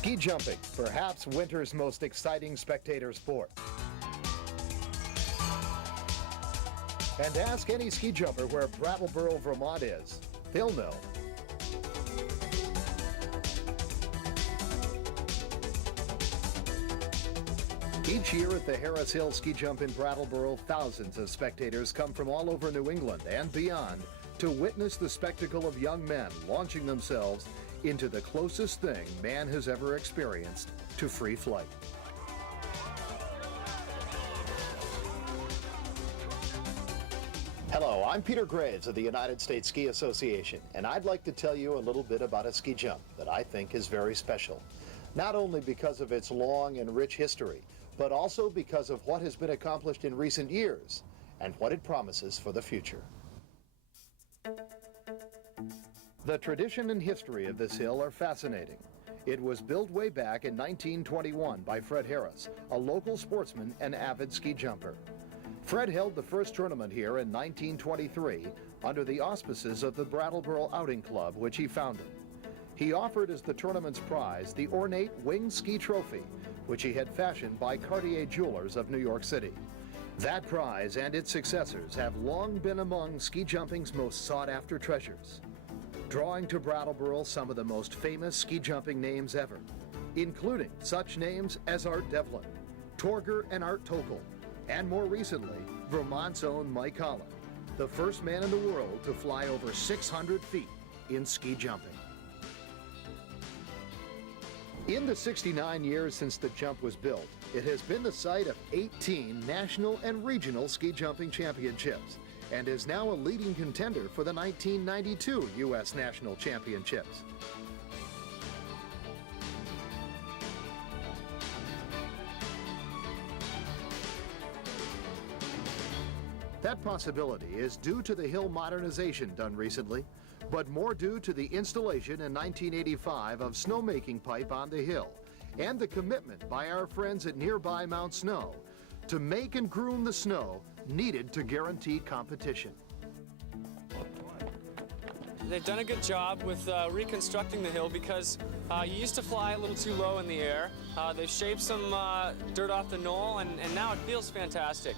Ski jumping, perhaps winter's most exciting spectator sport. And ask any ski jumper where Brattleboro, Vermont is. They'll know. Each year at the Harris Hill Ski Jump in Brattleboro, thousands of spectators come from all over New England and beyond to witness the spectacle of young men launching themselves into the closest thing man has ever experienced to free flight. Hello, I'm Peter Graves of the United States Ski Association, and I'd like to tell you a little bit about a ski jump that I think is very special. Not only because of its long and rich history, but also because of what has been accomplished in recent years and what it promises for the future. The tradition and history of this hill are fascinating. It was built way back in 1921 by Fred Harris, a local sportsman and avid ski jumper. Fred held the first tournament here in 1923 under the auspices of the Brattleboro Outing Club, which he founded. He offered as the tournament's prize the ornate winged ski trophy, which he had fashioned by Cartier Jewelers of New York City. That prize and its successors have long been among ski jumping's most sought-after treasures, drawing to Brattleboro some of the most famous ski jumping names ever, including such names as Art Devlin, Torger and Art Tokel, and more recently, Vermont's own Mike Holland, the first man in the world to fly over 600 feet in ski jumping. In the 69 years since the jump was built, it has been the site of 18 national and regional ski jumping championships and is now a leading contender for the 1992 U.S. National Championships. That possibility is due to the hill modernization done recently, but more due to the installation in 1985 of snowmaking pipe on the hill and the commitment by our friends at nearby Mount Snow to make and groom the snow needed to guarantee competition. They've done a good job with reconstructing the hill because you used to fly a little too low in the air. They've shaved some dirt off the knoll and now it feels fantastic.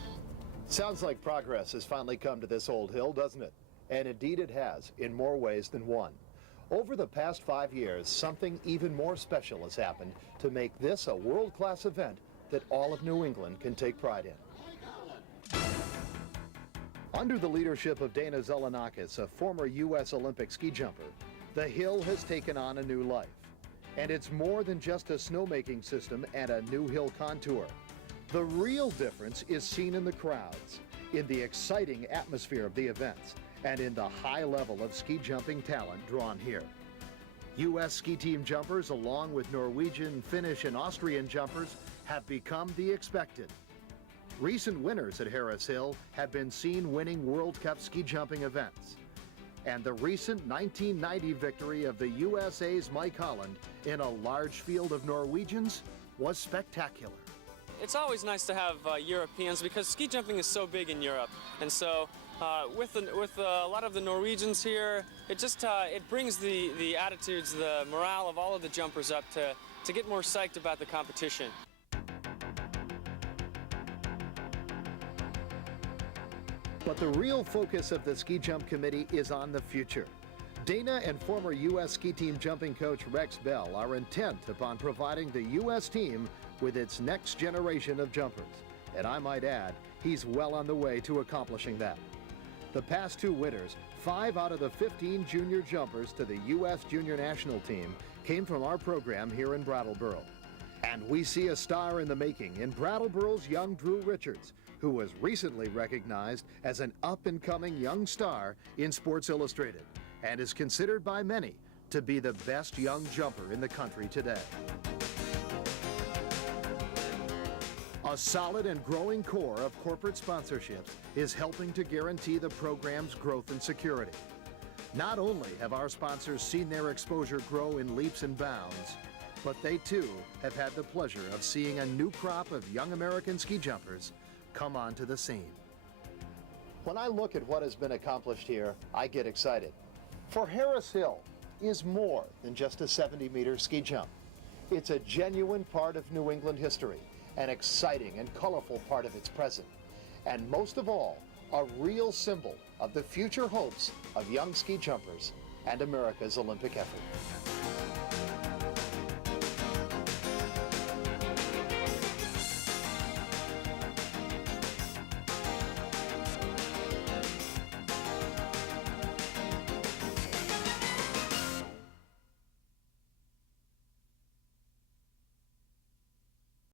Sounds like progress has finally come to this old hill, doesn't it? And indeed it has, in more ways than one. Over the past 5 years, something even more special has happened to make this a world-class event that all of New England can take pride in. Under the leadership of Dana Zelenakis, a former U.S. Olympic ski jumper, the hill has taken on a new life. And it's more than just a snowmaking system and a new hill contour. The real difference is seen in the crowds, in the exciting atmosphere of the events, and in the high level of ski jumping talent drawn here. U.S. ski team jumpers, along with Norwegian, Finnish, and Austrian jumpers, have become the expected. Recent winners at Harris Hill have been seen winning World Cup ski jumping events. And the recent 1990 victory of the USA's Mike Holland in a large field of Norwegians was spectacular. It's always nice to have Europeans because ski jumping is so big in Europe, and so with a lot of the Norwegians here, it brings the attitudes, the morale of all of the jumpers up to get more psyched about the competition. But the real focus of the Ski Jump Committee is on the future. Dana and former U.S. ski team jumping coach Rex Bell are intent upon providing the U.S. team with its next generation of jumpers. And I might add, he's well on the way to accomplishing that. The past 2 winters, 5 out of the 15 junior jumpers to the U.S. junior national team came from our program here in Brattleboro. And we see a star in the making in Brattleboro's young Drew Richards, who was recently recognized as an up-and-coming young star in Sports Illustrated and is considered by many to be the best young jumper in the country today. A solid and growing core of corporate sponsorships is helping to guarantee the program's growth and security. Not only have our sponsors seen their exposure grow in leaps and bounds, but they too have had the pleasure of seeing a new crop of young American ski jumpers come onto the scene. When I look at what has been accomplished here, I get excited. For Harris Hill is more than just a 70-meter ski jump. It's a genuine part of New England history, an exciting and colorful part of its present, and most of all, a real symbol of the future hopes of young ski jumpers and America's Olympic effort.